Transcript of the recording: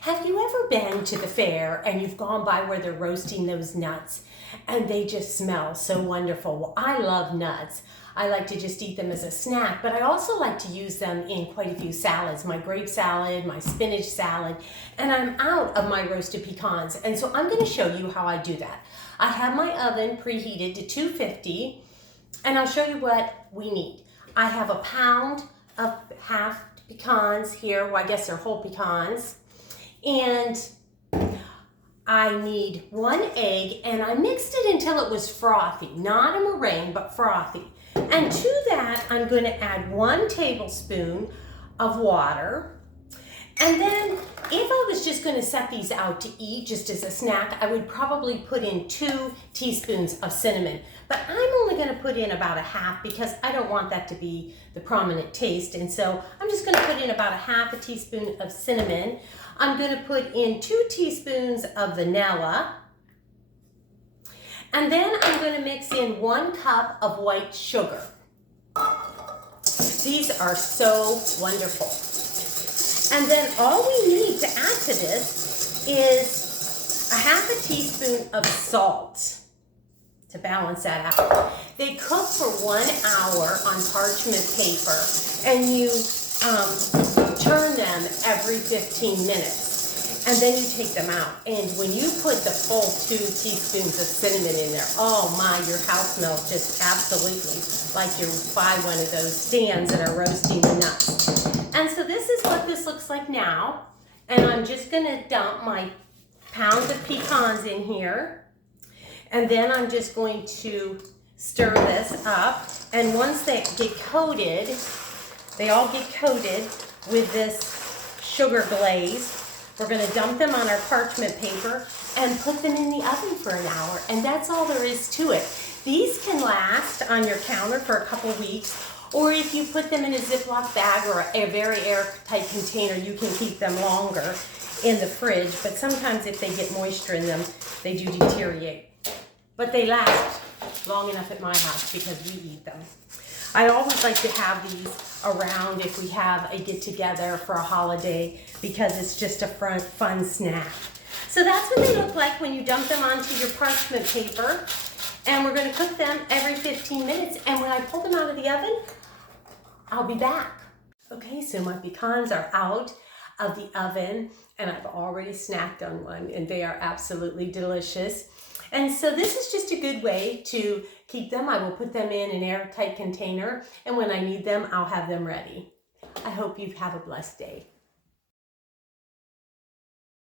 Have you ever been to the fair and you've gone by where they're roasting those nuts and they just smell so wonderful? Well, I love nuts. I like to just eat them as a snack, but I also like to use them in quite a few salads, my grape salad, my spinach salad, and I'm out of my roasted pecans. And so I'm going to show you how I do that. I have my oven preheated to 250, and I'll show you what we need. I have a pound of half pecans here. Well, I guess they're whole pecans. And I need 1 egg, and I mixed it until it was frothy, not a meringue, but frothy. And to that, I'm going to add 1 tablespoon of water. And then if I was just going to set these out to eat just as a snack, I would probably put in 2 teaspoons of cinnamon. But I'm only going to put in about a half because I don't want that to be the prominent taste. And so I'm just going to put in about a half a teaspoon of cinnamon. I'm going to put in 2 teaspoons of vanilla. And then I'm going to mix in 1 cup of white sugar. These are so wonderful. And then all we need to add to this is a half a teaspoon of salt to balance that out. They cook for 1 hour on parchment paper, and you turn them every 15 minutes. And then you take them out. And when you put the full 2 teaspoons of cinnamon in there, oh my, your house smells just absolutely like you buy one of those stands that are roasting the nuts. And so this is what this looks like now. And I'm just gonna dump my pound of pecans in here. And then I'm just going to stir this up. And once they get coated, they all get coated with this sugar glaze. We're going to dump them on our parchment paper and put them in the oven for an hour. And that's all there is to it. These can last on your counter for a couple weeks, or if you put them in a Ziploc bag or a very airtight container, you can keep them longer in the fridge. But sometimes if they get moisture in them, they do deteriorate. But they last long enough at my house because we eat them. I always like to have these around if we have a get-together for a holiday because it's just a fun snack. So that's what they look like when you dump them onto your parchment paper. And we're going to cook them every 15 minutes. And when I pull them out of the oven, I'll be back. Okay, so my pecans are out of the oven and I've already snacked on one and they are absolutely delicious. And so this is just a good way to keep them. I will put them in an airtight container, and when I need them, I'll have them ready. I hope you have a blessed day.